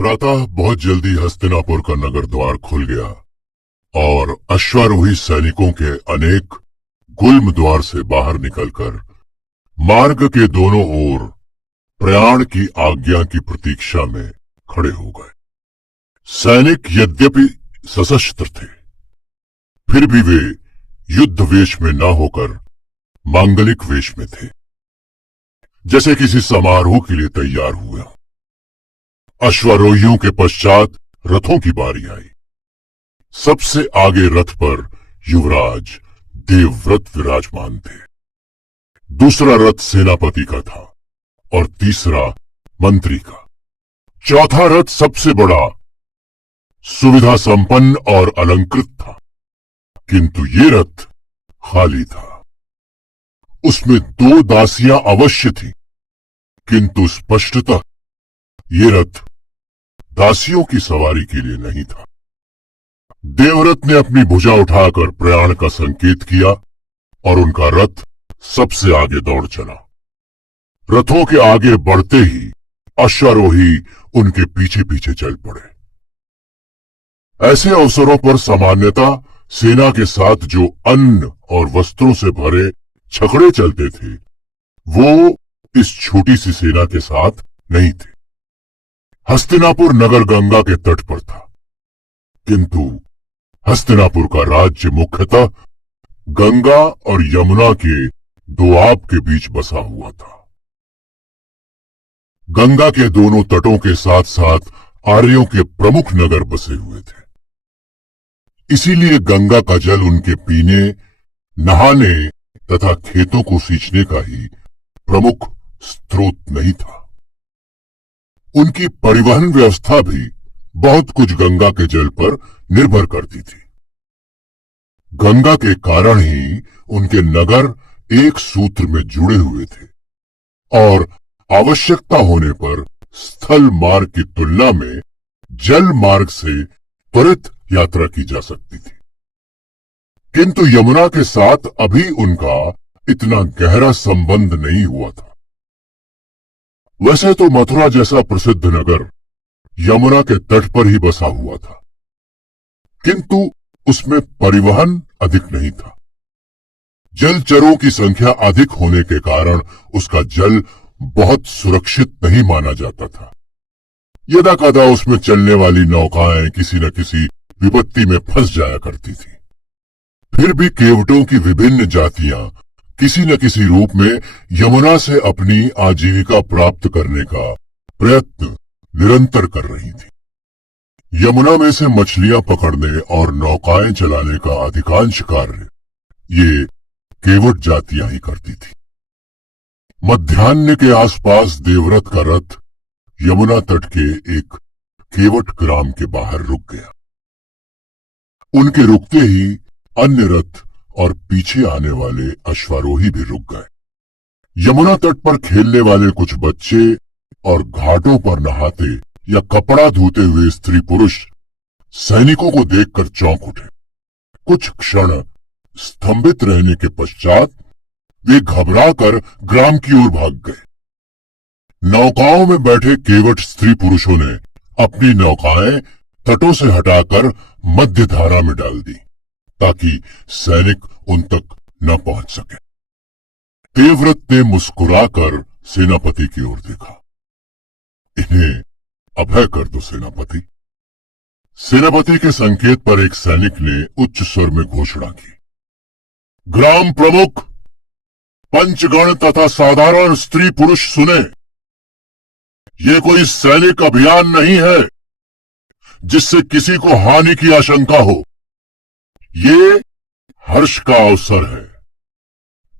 प्रातः बहुत जल्दी हस्तिनापुर का नगर द्वार खुल गया और अश्वारोही सैनिकों के अनेक गुल्म द्वार से बाहर निकलकर मार्ग के दोनों ओर प्रयाण की आज्ञा की प्रतीक्षा में खड़े हो गए। सैनिक यद्यपि सशस्त्र थे, फिर भी वे युद्ध वेश में न होकर मांगलिक वेश में थे, जैसे किसी समारोह के लिए तैयार हुए। अश्वारोहियों के पश्चात रथों की बारी आई। सबसे आगे रथ पर युवराज देवव्रत विराजमान थे। दूसरा रथ सेनापति का था और तीसरा मंत्री का। चौथा रथ सबसे बड़ा, सुविधा संपन्न और अलंकृत था, किंतु ये रथ खाली था। उसमें 2 दासियां अवश्य थी, किंतु स्पष्टतः ये रथ दासियों की सवारी के लिए नहीं था। देवव्रत ने अपनी भुजा उठाकर प्रयाण का संकेत किया और उनका रथ सबसे आगे दौड़ चला। रथों के आगे बढ़ते ही अश्वारोही उनके पीछे पीछे चल पड़े। ऐसे अवसरों पर सामान्यतः सेना के साथ जो अन्न और वस्त्रों से भरे छकड़े चलते थे, वो इस छोटी सी सेना के साथ नहीं थे। हस्तिनापुर नगर गंगा के तट पर था, किंतु हस्तिनापुर का राज्य मुख्यतः गंगा और यमुना के दोआब के बीच बसा हुआ था। गंगा के दोनों तटों के साथ साथ आर्यों के प्रमुख नगर बसे हुए थे। इसीलिए गंगा का जल उनके पीने, नहाने तथा खेतों को सींचने का ही प्रमुख स्रोत नहीं था। उनकी परिवहन व्यवस्था भी बहुत कुछ गंगा के जल पर निर्भर करती थी। गंगा के कारण ही उनके नगर एक सूत्र में जुड़े हुए थे और आवश्यकता होने पर स्थल मार्ग की तुलना में जल मार्ग से त्वरित यात्रा की जा सकती थी। किंतु यमुना के साथ अभी उनका इतना गहरा संबंध नहीं हुआ था। वैसे तो मथुरा जैसा प्रसिद्ध नगर यमुना के तट पर ही बसा हुआ था, किंतु उसमें परिवहन अधिक नहीं था। जलचरों की संख्या अधिक होने के कारण उसका जल बहुत सुरक्षित नहीं माना जाता था। यदा कदा उसमें चलने वाली नौकाएं किसी न किसी विपत्ति में फंस जाया करती थी। फिर भी केवटों की विभिन्न जातियां किसी न किसी रूप में यमुना से अपनी आजीविका प्राप्त करने का प्रयत्न निरंतर कर रही थी। यमुना में से मछलियां पकड़ने और नौकाएं चलाने का अधिकांश कार्य ये केवट जातियां ही करती थी। मध्याह्न के आसपास देवव्रत का रथ यमुना तट के एक केवट ग्राम के बाहर रुक गया। उनके रुकते ही अन्य रथ और पीछे आने वाले अश्वारोही भी रुक गए। यमुना तट पर खेलने वाले कुछ बच्चे और घाटों पर नहाते या कपड़ा धोते हुए स्त्री पुरुष सैनिकों को देखकर चौंक उठे। कुछ क्षण स्तंभित रहने के पश्चात वे घबराकर ग्राम की ओर भाग गए। नौकाओं में बैठे केवट स्त्री पुरुषों ने अपनी नौकाएं तटों से हटाकर मध्य धारा में डाल दी, ताकि सैनिक उन तक न पहुंच सके। देवव्रत ने मुस्कुराकर सेनापति की ओर देखा। इन्हें अभय कर दो सेनापति। सेनापति के संकेत पर एक सैनिक ने उच्च स्वर में घोषणा की। ग्राम प्रमुख, पंचगण तथा साधारण स्त्री पुरुष सुने। ये कोई सैनिक अभियान नहीं है जिससे किसी को हानि की आशंका हो। ये हर्ष का अवसर है।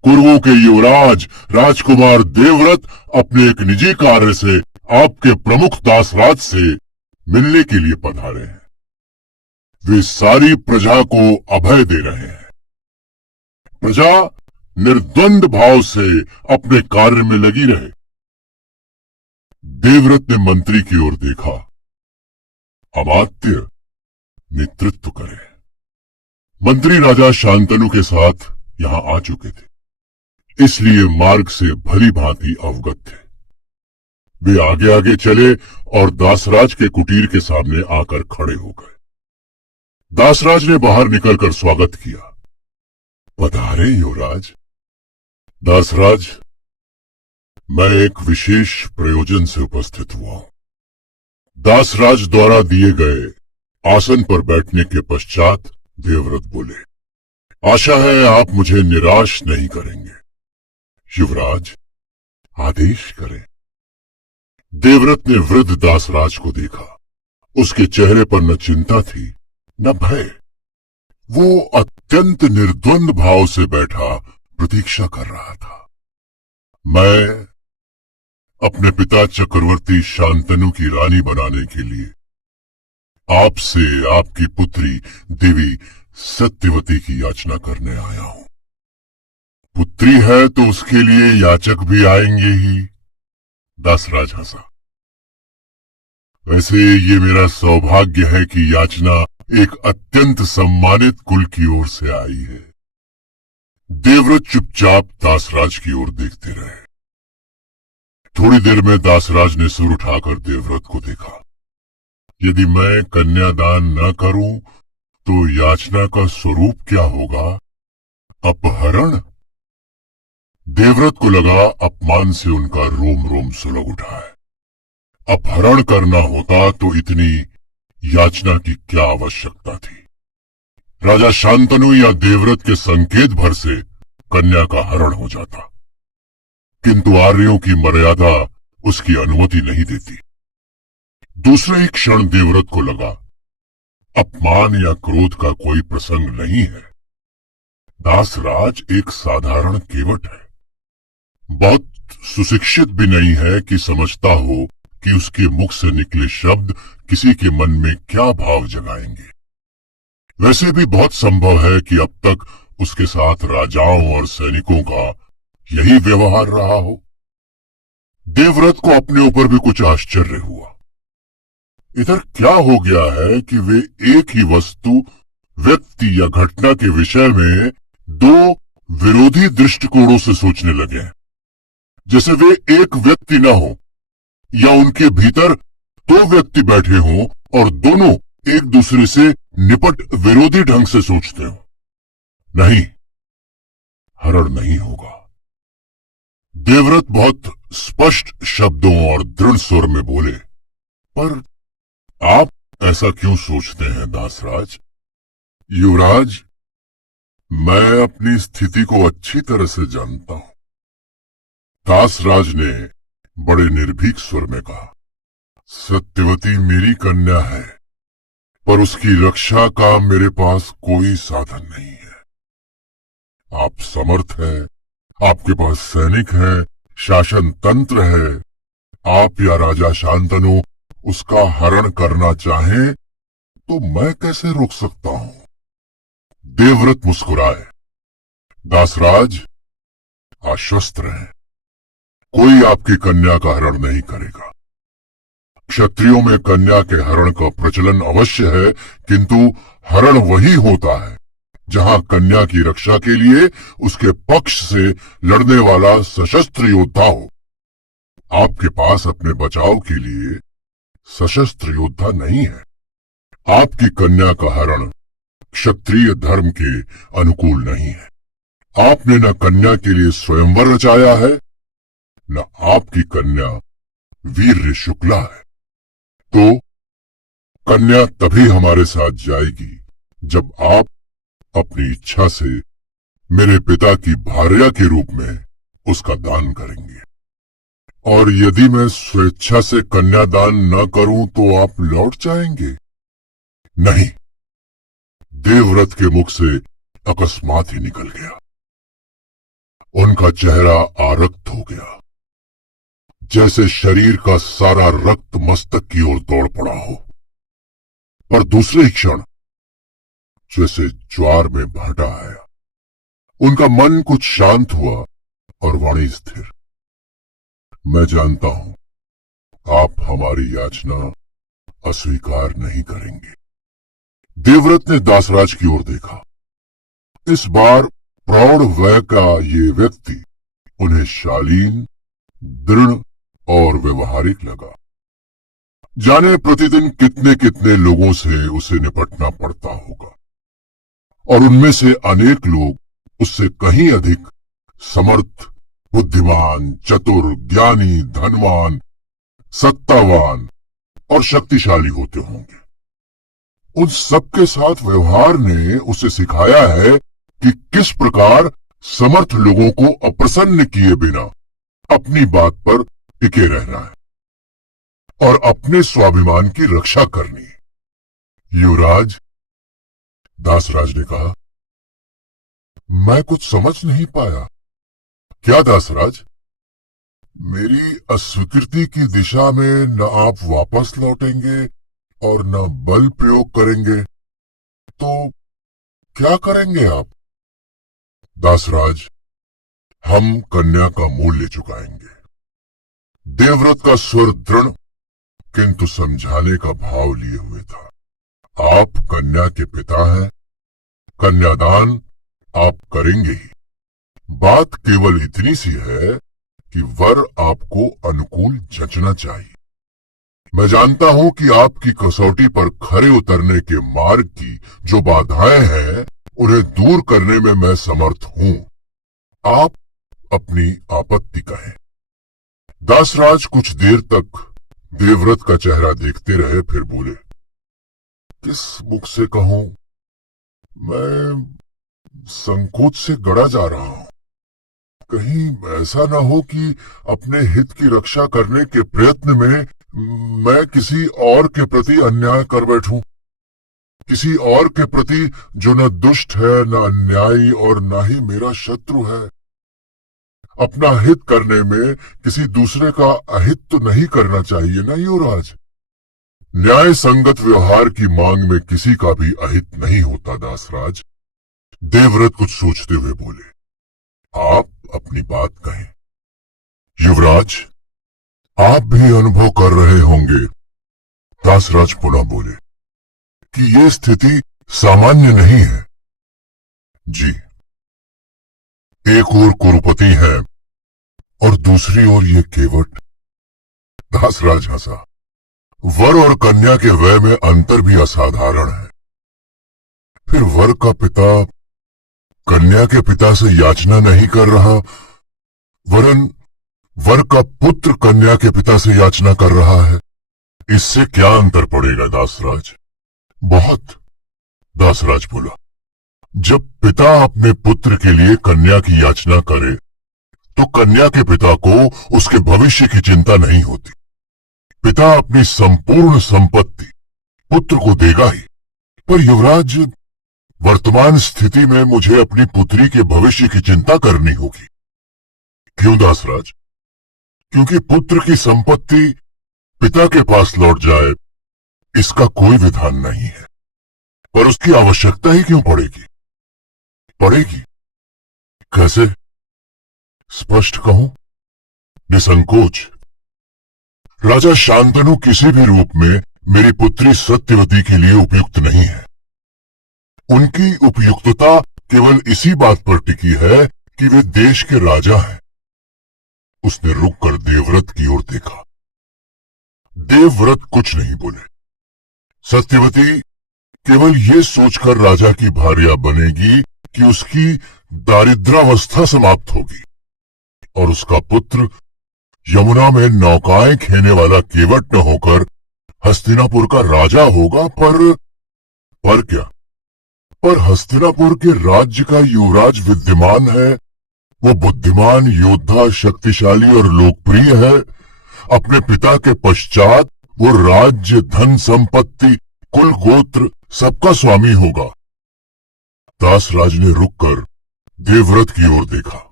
कुरुओं के युवराज राजकुमार देवव्रत अपने एक निजी कार्य से आपके प्रमुख दासराज से मिलने के लिए पधारे हैं। वे सारी प्रजा को अभय दे रहे हैं। प्रजा निर्द्वंद भाव से अपने कार्य में लगी रहे। देवव्रत ने मंत्री की ओर देखा। अमात्य नेतृत्व करे। मंत्री राजा शांतनु के साथ यहां आ चुके थे, इसलिए मार्ग से भली भांति अवगत थे। वे आगे आगे चले और दासराज के कुटीर के सामने आकर खड़े हो गए। दासराज ने बाहर निकलकर स्वागत किया। पधारे युवराज। दासराज, मैं एक विशेष प्रयोजन से उपस्थित हुआ हूं। दासराज द्वारा दिए गए आसन पर बैठने के पश्चात देवव्रत बोले, आशा है आप मुझे निराश नहीं करेंगे। युवराज, आदेश करें। देवव्रत ने वृद्ध दासराज को देखा। उसके चेहरे पर न चिंता थी न भय। वो अत्यंत निर्द्वंद भाव से बैठा प्रतीक्षा कर रहा था। मैं अपने पिता चक्रवर्ती शांतनु की रानी बनाने के लिए आपसे आपकी पुत्री देवी सत्यवती की याचना करने आया हूं। पुत्री है तो उसके लिए याचक भी आएंगे ही। दासराज हंसा। वैसे ये मेरा सौभाग्य है कि याचना एक अत्यंत सम्मानित कुल की ओर से आई है। देवव्रत चुपचाप दासराज की ओर देखते रहे। थोड़ी देर में दासराज ने सिर उठाकर देवव्रत को देखा। यदि मैं कन्यादान न करूं तो याचना का स्वरूप क्या होगा? अपहरण? देवव्रत को लगा अपमान से उनका रोम रोम सुलग उठा है। अपहरण करना होता तो इतनी याचना की क्या आवश्यकता थी? राजा शांतनु या देवव्रत के संकेत भर से कन्या का हरण हो जाता, किंतु आर्यों की मर्यादा उसकी अनुमति नहीं देती। दूसरे ही क्षण देवव्रत को लगा अपमान या क्रोध का कोई प्रसंग नहीं है। दासराज एक साधारण केवट है, बहुत सुशिक्षित भी नहीं है कि समझता हो कि उसके मुख से निकले शब्द किसी के मन में क्या भाव जगाएंगे। वैसे भी बहुत संभव है कि अब तक उसके साथ राजाओं और सैनिकों का यही व्यवहार रहा हो। देवव्रत को अपने ऊपर भी कुछ आश्चर्य हुआ। इधर क्या हो गया है कि वे एक ही वस्तु, व्यक्ति या घटना के विषय में दो विरोधी दृष्टिकोणों से सोचने लगे हैं, जैसे वे एक व्यक्ति न हो या उनके भीतर दो व्यक्ति बैठे हों और दोनों एक दूसरे से निपट विरोधी ढंग से सोचते हो। नहीं, हरण नहीं होगा। देवव्रत बहुत स्पष्ट शब्दों और दृढ़ स्वर में बोले, पर आप ऐसा क्यों सोचते हैं दासराज? युवराज, मैं अपनी स्थिति को अच्छी तरह से जानता हूं। दासराज ने बड़े निर्भीक स्वर में कहा, सत्यवती मेरी कन्या है, पर उसकी रक्षा का मेरे पास कोई साधन नहीं है। आप समर्थ हैं, आपके पास सैनिक है, शासन तंत्र है। आप या राजा शांतनु उसका हरण करना चाहें तो मैं कैसे रोक सकता हूं? देवव्रत मुस्कुराए। दासराज, आश्वस्त रहें, कोई आपकी कन्या का हरण नहीं करेगा। क्षत्रियों में कन्या के हरण का प्रचलन अवश्य है, किंतु हरण वही होता है जहां कन्या की रक्षा के लिए उसके पक्ष से लड़ने वाला सशस्त्र योद्धा हो। आपके पास अपने बचाव के लिए सशस्त्र योद्धा नहीं है। आपकी कन्या का हरण क्षत्रिय धर्म के अनुकूल नहीं है। आपने न कन्या के लिए स्वयंवर रचाया है, न आपकी कन्या वीर्य शुक्ला है। तो कन्या तभी हमारे साथ जाएगी जब आप अपनी इच्छा से मेरे पिता की भार्या के रूप में उसका दान करेंगे। और यदि मैं स्वेच्छा से कन्यादान न करूं तो आप लौट जाएंगे? नहीं। देवव्रत के मुख से अकस्मात ही निकल गया। उनका चेहरा आरक्त हो गया, जैसे शरीर का सारा रक्त मस्तक की ओर दौड़ पड़ा हो। पर दूसरे ही क्षण जैसे ज्वार में भाटा आया। उनका मन कुछ शांत हुआ और वाणी स्थिर। मैं जानता हूं आप हमारी याचना अस्वीकार नहीं करेंगे। देवव्रत ने दासराज की ओर देखा। इस बार प्रौढ़ वय का ये व्यक्ति उन्हें शालीन, दृढ़ और व्यवहारिक लगा। जाने प्रतिदिन कितने कितने लोगों से उसे निपटना पड़ता होगा, और उनमें से अनेक लोग उससे कहीं अधिक समर्थ, बुद्धिमान, चतुर, ज्ञानी, धनवान, सत्तावान और शक्तिशाली होते होंगे। उन सबके साथ व्यवहार ने उसे सिखाया है कि किस प्रकार समर्थ लोगों को अप्रसन्न किए बिना अपनी बात पर टिके रहना है और अपने स्वाभिमान की रक्षा करनी है। युवराज, दासराज ने कहा, मैं कुछ समझ नहीं पाया। क्या दासराज? मेरी अस्वीकृति की दिशा में न आप वापस लौटेंगे और न बल प्रयोग करेंगे, तो क्या करेंगे आप? दासराज, हम कन्या का मूल्य चुकाएंगे। देवव्रत का स्वर दृढ़ किंतु समझाने का भाव लिए हुए था। आप कन्या के पिता हैं, कन्यादान आप करेंगे ही। बात केवल इतनी सी है कि वर आपको अनुकूल जचना चाहिए। मैं जानता हूं कि आपकी कसौटी पर खरे उतरने के मार्ग की जो बाधाएं हैं, उन्हें दूर करने में मैं समर्थ हूं। आप अपनी आपत्ति कहें। दासराज कुछ देर तक देवव्रत का चेहरा देखते रहे, फिर बोले, किस मुख से कहूं? मैं संकोच से गड़ा जा रहा हूं। कहीं ऐसा ना हो कि अपने हित की रक्षा करने के प्रयत्न में मैं किसी और के प्रति अन्याय कर बैठूं, किसी और के प्रति जो न दुष्ट है, न अन्यायी और न ही मेरा शत्रु है। अपना हित करने में किसी दूसरे का अहित तो नहीं करना चाहिए ना युवराज। न्याय संगत व्यवहार की मांग में किसी का भी अहित नहीं होता दासराज। देवव्रत कुछ सोचते हुए बोले, आप अपनी बात कहें। युवराज, आप भी अनुभव कर रहे होंगे, दासराज पुनः बोले, कि ये स्थिति सामान्य नहीं है। जी, एक ओर कुरुपति है और दूसरी ओर ये केवट। दासराज हंसा। वर और कन्या के व्यय में अंतर भी असाधारण है। फिर वर का पिता कन्या के पिता से याचना नहीं कर रहा, वरन वर का पुत्र कन्या के पिता से याचना कर रहा है। इससे क्या अंतर पड़ेगा दासराज? बहुत, दासराज बोला। जब पिता अपने पुत्र के लिए कन्या की याचना करे तो कन्या के पिता को उसके भविष्य की चिंता नहीं होती। पिता अपनी संपूर्ण संपत्ति पुत्र को देगा ही। पर युवराज, वर्तमान स्थिति में मुझे अपनी पुत्री के भविष्य की चिंता करनी होगी। क्यों दासराज? क्योंकि पुत्र की संपत्ति पिता के पास लौट जाए, इसका कोई विधान नहीं है। पर उसकी आवश्यकता ही क्यों पड़ेगी? पड़ेगी। कैसे? स्पष्ट कहूं, निसंकोच। राजा शांतनु किसी भी रूप में मेरी पुत्री सत्यवती के लिए उपयुक्त नहीं है। उनकी उपयुक्तता केवल इसी बात पर टिकी है कि वे देश के राजा हैं। उसने रुककर देवव्रत की ओर देखा। देवव्रत कुछ नहीं बोले। सत्यवती केवल ये सोचकर राजा की भार्या बनेगी कि उसकी दारिद्रावस्था समाप्त होगी और उसका पुत्र यमुना में नौकाएं खेने वाला केवट न होकर हस्तिनापुर का राजा होगा। पर क्या? पर हस्तिनापुर के राज्य का युवराज विद्यमान है। वो बुद्धिमान, योद्धा, शक्तिशाली और लोकप्रिय है। अपने पिता के पश्चात वो राज्य, धन संपत्ति, कुल गोत्र सबका स्वामी होगा। दासराज ने रुककर देवव्रत की ओर देखा।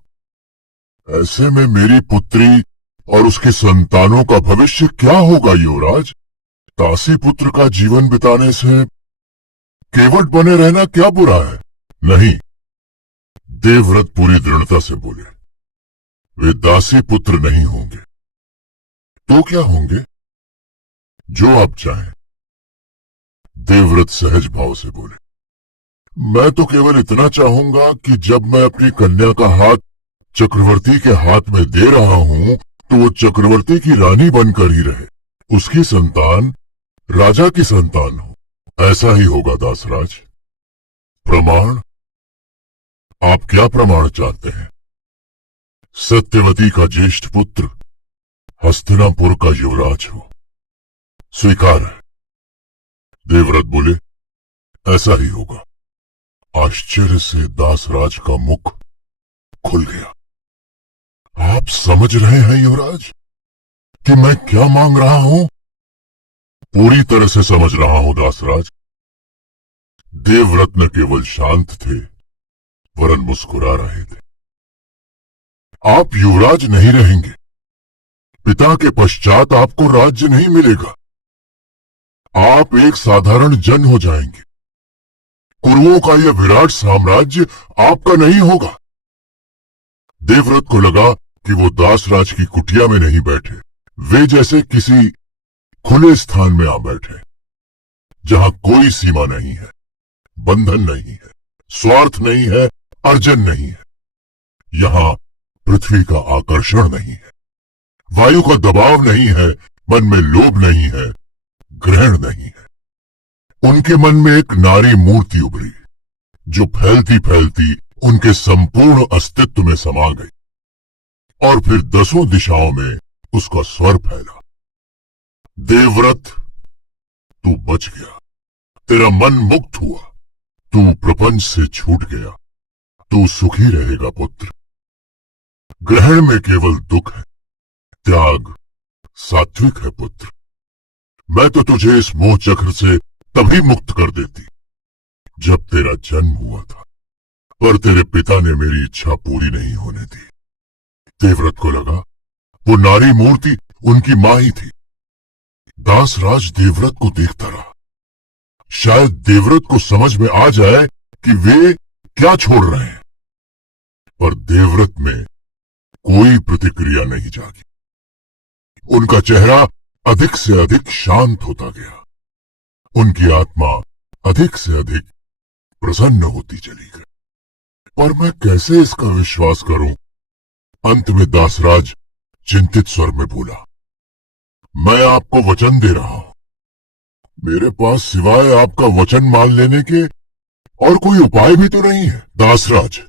ऐसे में मेरी पुत्री और उसके संतानों का भविष्य क्या होगा युवराज? दासी पुत्र का जीवन बिताने से केवट बने रहना क्या बुरा है? नहीं, देवव्रत पूरी दृढ़ता से बोले। वे दासी पुत्र नहीं होंगे। तो क्या होंगे? जो आप चाहें। देवव्रत सहज भाव से बोले, मैं तो केवल इतना चाहूंगा कि जब मैं अपनी कन्या का हाथ चक्रवर्ती के हाथ में दे रहा हूं तो वो चक्रवर्ती की रानी बनकर ही रहे, उसकी संतान राजा की संतान हो। ऐसा ही होगा दासराज। प्रमाण? आप क्या प्रमाण चाहते हैं? सत्यवती का ज्येष्ठ पुत्र हस्तिनापुर का युवराज हो, स्वीकार है। देवव्रत बोले, ऐसा ही होगा। आश्चर्य से दासराज का मुख खुल गया। आप समझ रहे हैं युवराज कि मैं क्या मांग रहा हूं? पूरी तरह से समझ रहा हूं दासराज। देवव्रत न केवल शांत थे, वरन मुस्कुरा रहे थे। आप युवराज नहीं रहेंगे। पिता के पश्चात आपको राज्य नहीं मिलेगा। आप एक साधारण जन हो जाएंगे। कुरुओं का यह विराट साम्राज्य आपका नहीं होगा। देवव्रत को लगा कि वो दासराज की कुटिया में नहीं बैठे, वे जैसे किसी खुले स्थान में आ बैठे, जहां कोई सीमा नहीं है, बंधन नहीं है, स्वार्थ नहीं है, अर्जन नहीं है। यहां पृथ्वी का आकर्षण नहीं है, वायु का दबाव नहीं है, मन में लोभ नहीं है, ग्रहण नहीं है। उनके मन में एक नारी मूर्ति उभरी, जो फैलती फैलती उनके संपूर्ण अस्तित्व में समा गई, और फिर 10 दिशाओं में उसका स्वर फैला। देवव्रत, तू बच गया। तेरा मन मुक्त हुआ। तू प्रपंच से छूट गया। तू सुखी रहेगा पुत्र। ग्रहण में केवल दुख है, त्याग सात्विक है पुत्र। मैं तो तुझे इस मोह चक्र से तभी मुक्त कर देती जब तेरा जन्म हुआ था, पर तेरे पिता ने मेरी इच्छा पूरी नहीं होने दी। देवव्रत को लगा वो नारी मूर्ति उनकी मां ही थी। दासराज देवव्रत को देखता रहा। शायद देवव्रत को समझ में आ जाए कि वे क्या छोड़ रहे हैं, पर देवव्रत में कोई प्रतिक्रिया नहीं जागी। उनका चेहरा अधिक से अधिक शांत होता गया। उनकी आत्मा अधिक से अधिक प्रसन्न होती चली गई। पर मैं कैसे इसका विश्वास करूं? अंत में दासराज चिंतित स्वर में बोला, मैं आपको वचन दे रहा हूं। मेरे पास सिवाय आपका वचन मान लेने के और कोई उपाय भी तो नहीं है। दासराज,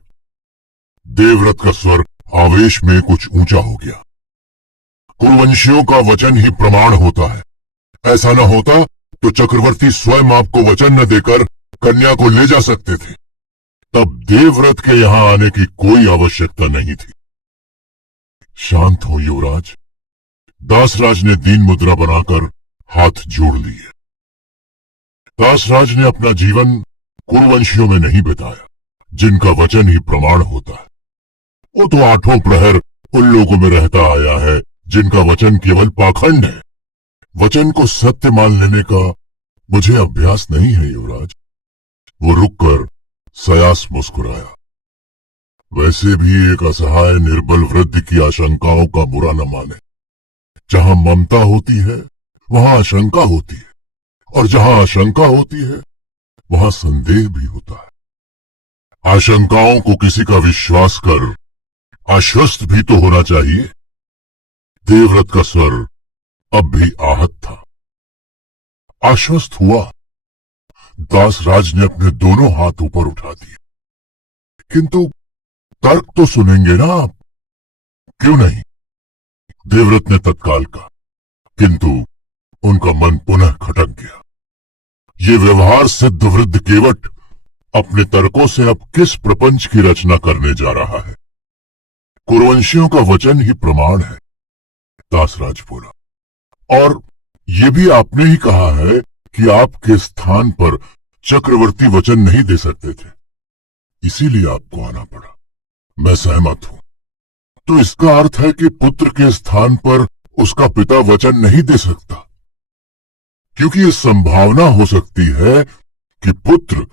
देवव्रत का स्वर आवेश में कुछ ऊंचा हो गया। कुरुवंशियों का वचन ही प्रमाण होता है। ऐसा न होता तो चक्रवर्ती स्वयं आपको वचन न देकर कन्या को ले जा सकते थे। तब देवव्रत के यहां आने की कोई आवश्यकता नहीं थी। शांत हो युवराज। दासराज ने दीन मुद्रा बनाकर हाथ जोड़ लिए। दासराज ने अपना जीवन कुरुवंशियों में नहीं बिताया, जिनका वचन ही प्रमाण होता है। वो तो 8 प्रहर उन लोगों में रहता आया है जिनका वचन केवल पाखंड है। वचन को सत्य मान लेने का मुझे अभ्यास नहीं है युवराज। वो रुककर सयास मुस्कुराया। वैसे भी एक असहाय निर्बल वृद्ध की आशंकाओं का बुरा न माने। जहां ममता होती है वहां आशंका होती है, और जहां आशंका होती है वहां संदेह भी होता है। आशंकाओं को किसी का विश्वास कर आश्वस्त भी तो होना चाहिए। देवव्रत का स्वर अब भी आहत था। आश्वस्त हुआ। दासराज ने अपने दोनों हाथ ऊपर उठा दिए। किंतु तर्क तो सुनेंगे ना आप? क्यों नहीं? देवव्रत ने तत्काल कहा, किंतु उनका मन पुनः खटक गया। ये व्यवहार सिद्ध वृद्ध केवट अपने तर्कों से अब किस प्रपंच की रचना करने जा रहा है? कुरुवंशियों का वचन ही प्रमाण है, दासराज बोला। और ये भी आपने ही कहा है कि आपके स्थान पर चक्रवर्ती वचन नहीं दे सकते थे, इसीलिए आपको आना पड़ा। मैं सहमत हूं। तो इसका अर्थ है कि पुत्र के स्थान पर उसका पिता वचन नहीं दे सकता, क्योंकि यह संभावना हो सकती है कि पुत्र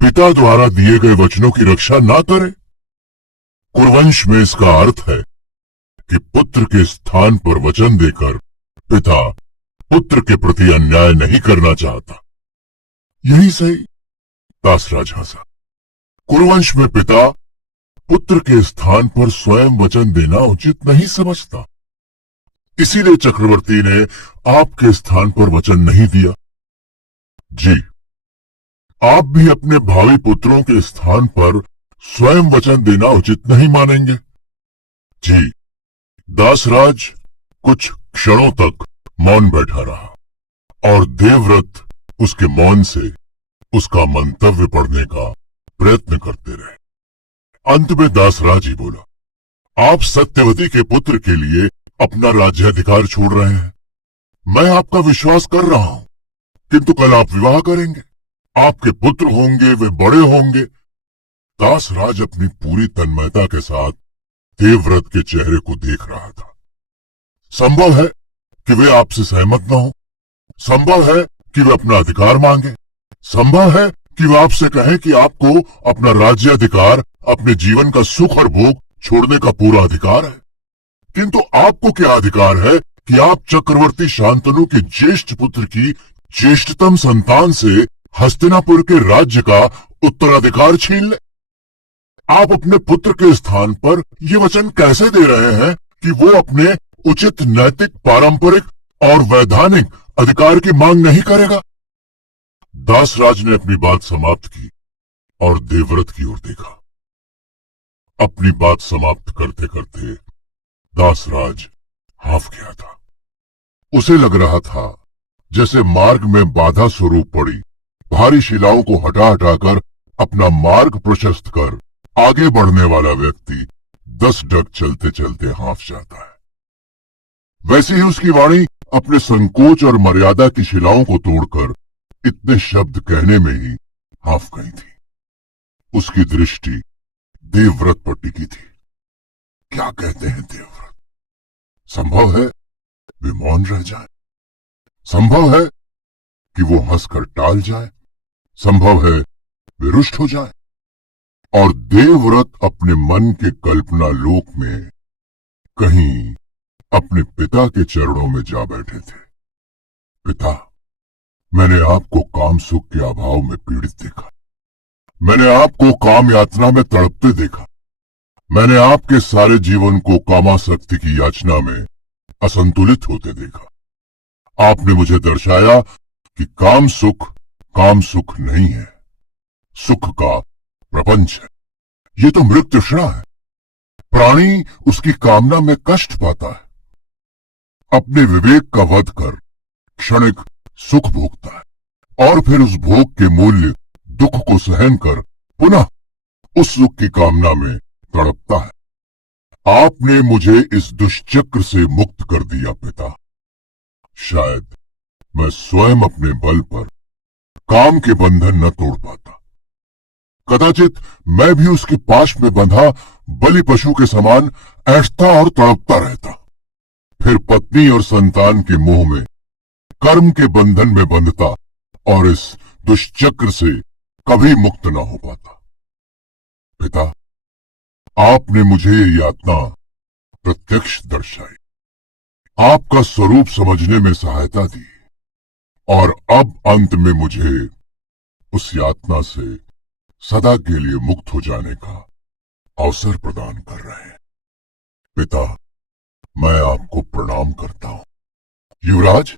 पिता द्वारा दिए गए वचनों की रक्षा ना करे। कुरुवंश में इसका अर्थ है कि पुत्र के स्थान पर वचन देकर पिता पुत्र के प्रति अन्याय नहीं करना चाहता। यही सही। दासराज हंसा। कुरुवंश में पिता पुत्र के स्थान पर स्वयं वचन देना उचित नहीं समझता। इसीलिए चक्रवर्ती ने आपके स्थान पर वचन नहीं दिया। जी, आप भी अपने भावी पुत्रों के स्थान पर स्वयं वचन देना उचित नहीं मानेंगे। जी, दासराज कुछ क्षणों तक मौन बैठा रहा और देवव्रत उसके मौन से उसका मंतव्य पढ़ने का प्रयत्न करते रहे। अंत में दासराज ही बोला, आप सत्यवती के पुत्र के लिए अपना राज्याधिकार छोड़ रहे हैं। मैं आपका विश्वास कर रहा हूं, किंतु कल आप विवाह करेंगे, आपके पुत्र होंगे, वे बड़े होंगे। दासराज अपनी पूरी तन्मयता के साथ देवव्रत के चेहरे को देख रहा था। संभव है कि वे आपसे सहमत न हो, संभव है कि वे अपना अधिकार मांगे, संभव है कि वे आपसे कहें कि आपको अपना राज्याधिकार, अपने जीवन का सुख और भोग छोड़ने का पूरा अधिकार है। किंतु आपको क्या अधिकार है कि आप चक्रवर्ती शांतनु के ज्येष्ठ पुत्र की ज्येष्ठतम संतान से हस्तिनापुर के राज्य का उत्तराधिकार छीन ले? आप अपने पुत्र के स्थान पर यह वचन कैसे दे रहे हैं कि वो अपने उचित नैतिक, पारंपरिक और वैधानिक अधिकार की मांग नहीं करेगा? दासराज ने अपनी बात समाप्त की और देवव्रत की ओर देखा। अपनी बात समाप्त करते करते दासराज हाफ गया था। उसे लग रहा था जैसे मार्ग में बाधा स्वरूप पड़ी भारी शिलाओं को हटा हटाकर अपना मार्ग प्रशस्त कर आगे बढ़ने वाला व्यक्ति 10 डग चलते चलते हाफ जाता है। वैसे ही उसकी वाणी अपने संकोच और मर्यादा की शिलाओं को तोड़कर इतने शब्द कहने में ही हाफ गई थी। उसकी दृष्टि देवव्रत पर टिकी थी। क्या कहते हैं देवव्रत? संभव है वे मौन रह जाए, संभव है कि वो हंसकर टाल जाए, संभव है वे रुष्ट हो जाए। और देवव्रत अपने मन के कल्पना लोक में कहीं अपने पिता के चरणों में जा बैठे थे। पिता, मैंने आपको काम सुख के अभाव में पीड़ित देखा, मैंने आपको काम यातना में तड़पते देखा, मैंने आपके सारे जीवन को कामासक्ति की याचना में असंतुलित होते देखा। आपने मुझे दर्शाया कि काम सुख नहीं है, सुख का प्रपंच है। ये तो मृत तृष्णा है। प्राणी उसकी कामना में कष्ट पाता है, अपने विवेक का वध कर क्षणिक सुख भोगता है और फिर उस भोग के मूल्य दुख को सहन कर पुनः उस सुख की कामना में तड़पता है। आपने मुझे इस दुष्चक्र से मुक्त कर दिया पिता। शायद मैं स्वयं अपने बल पर काम के बंधन न तोड़ पाता। कदाचित मैं भी उसके पाश में बंधा बलि पशु के समान ऐंठता और तड़पता रहता, फिर पत्नी और संतान के मोह में कर्म के बंधन में बंधता और इस दुष्चक्र से कभी मुक्त न हो पाता। पिता, आपने मुझे ये यातना प्रत्यक्ष दर्शाई, आपका स्वरूप समझने में सहायता दी और अब अंत में मुझे उस यातना से सदा के लिए मुक्त हो जाने का अवसर प्रदान कर रहे हैं। पिता, मैं आपको प्रणाम करता हूं। युवराज,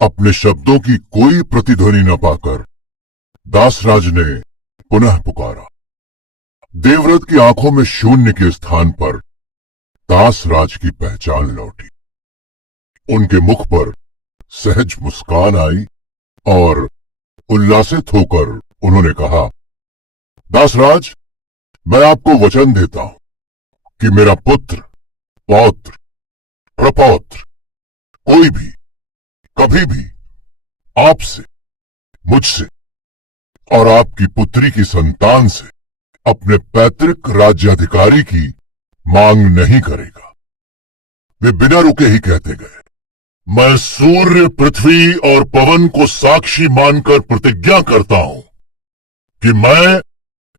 अपने शब्दों की कोई प्रतिध्वनि न पाकर दासराज ने पुनः पुकारा। देवव्रत की आंखों में शून्य के स्थान पर दासराज की पहचान लौटी। उनके मुख पर सहज मुस्कान आई और उल्लासित होकर उन्होंने कहा, दासराज, मैं आपको वचन देता हूं कि मेरा पुत्र, पौत्र, प्रपौत्र कोई भी कभी भी आपसे, मुझसे और आपकी पुत्री की संतान से अपने पैतृक राज्याधिकारी की मांग नहीं करेगा। वे बिना रुके ही कहते गए, मैं सूर्य, पृथ्वी और पवन को साक्षी मानकर प्रतिज्ञा करता हूं कि मैं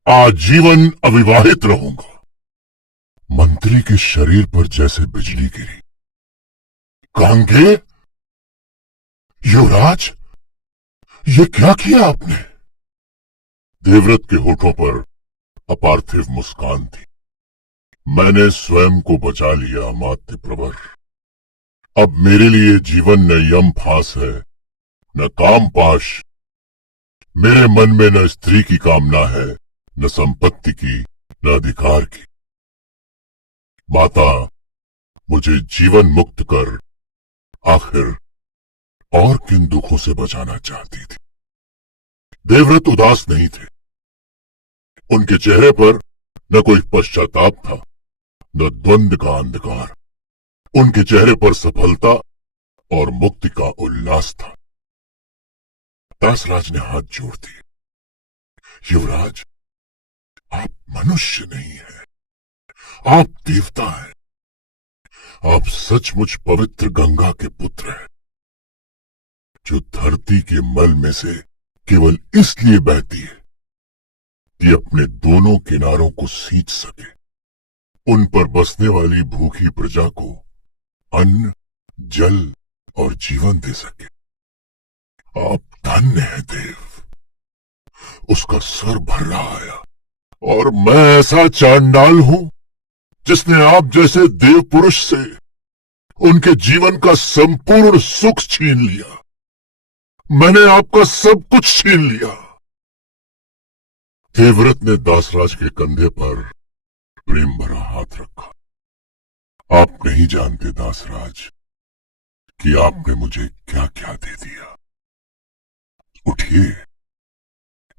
आजीवन अविवाहित रहूंगा। मंत्री के शरीर पर जैसे बिजली गिरी। कांगे, युवराज, ये क्या किया आपने? देवव्रत के होठों पर अपार्थिव मुस्कान थी। मैंने स्वयं को बचा लिया, अमात्य प्रवर। अब मेरे लिए जीवन न यम फांस है, न काम पाश। मेरे मन में न स्त्री की कामना है, न संपत्ति की, न अधिकार की। माता मुझे जीवन मुक्त कर आखिर और किन दुखों से बचाना चाहती थी। देवव्रत उदास नहीं थे। उनके चेहरे पर न कोई पश्चाताप था, न द्वंद्व का अंधकार। उनके चेहरे पर सफलता और मुक्ति का उल्लास था। दासराज ने हाथ जोड़ दिए। युवराज, आप मनुष्य नहीं हैं, आप देवता हैं। आप सचमुच पवित्र गंगा के पुत्र हैं, जो धरती के मल में से केवल इसलिए बहती है कि अपने दोनों किनारों को सींच सके, उन पर बसने वाली भूखी प्रजा को अन्न, जल और जीवन दे सके। आप धन्य हैं देव। उसका सर भर्रा आया। और मैं ऐसा चांडाल हूं जिसने आप जैसे देव पुरुष से उनके जीवन का संपूर्ण सुख छीन लिया। मैंने आपका सब कुछ छीन लिया। देवव्रत ने दासराज के कंधे पर प्रेम भरा हाथ रखा। आप नहीं जानते दासराज कि आपने मुझे क्या क्या दे दिया। उठिए,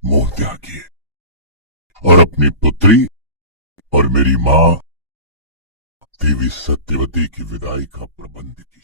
मोह त्यागिए और अपनी पुत्री और मेरी मां देवी सत्यवती की विदाई का प्रबंध किया।